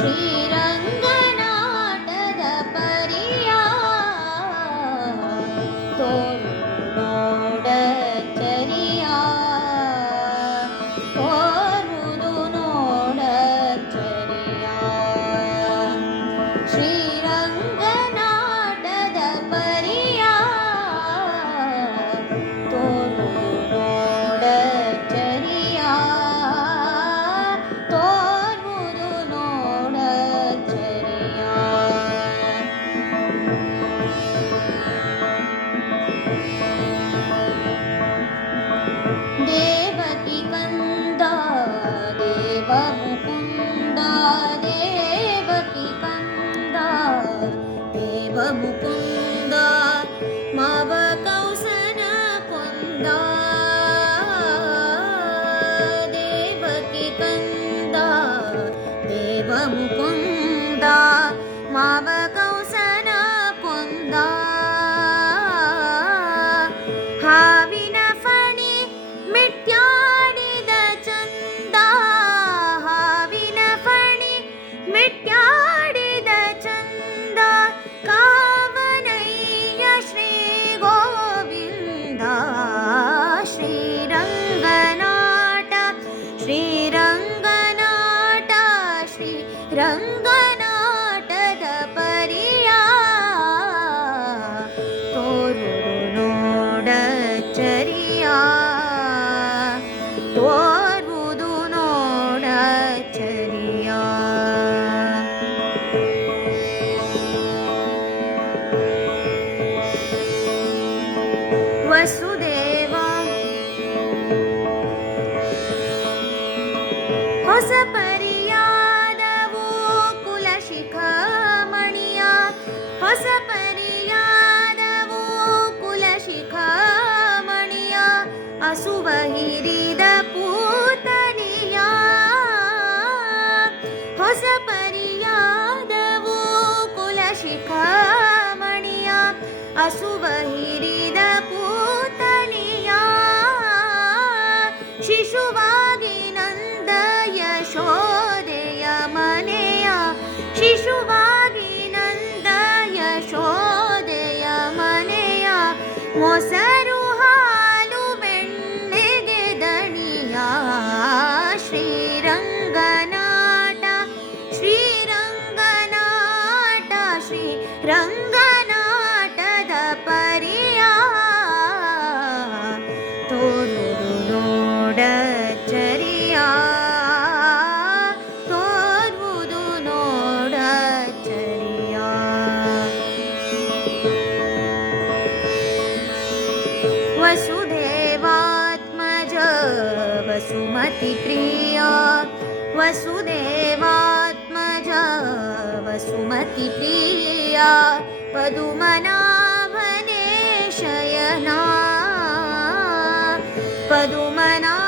श्री ಹೊಸ ಪರಿಯಾದವು ಕುಲಶಿಖಾಮಣಿಯ ಹೊಸ ಪರಿಯಾದವು ಕುಲಶಿಖಾಮಣಿಯ ಹಸುವ ಹಿರಿದ ಪೂತನಿಯ. ಹೊಸ ಪರಿಯಾದವು ಕುಲಶಿಖಾಮಣಿಯ ಹಸುವ ಹಿರಿ वसुमतिप्रिया वसुदेवात्मजा वसुमतिप्रिया पदुमनाभनेशयना पदुमना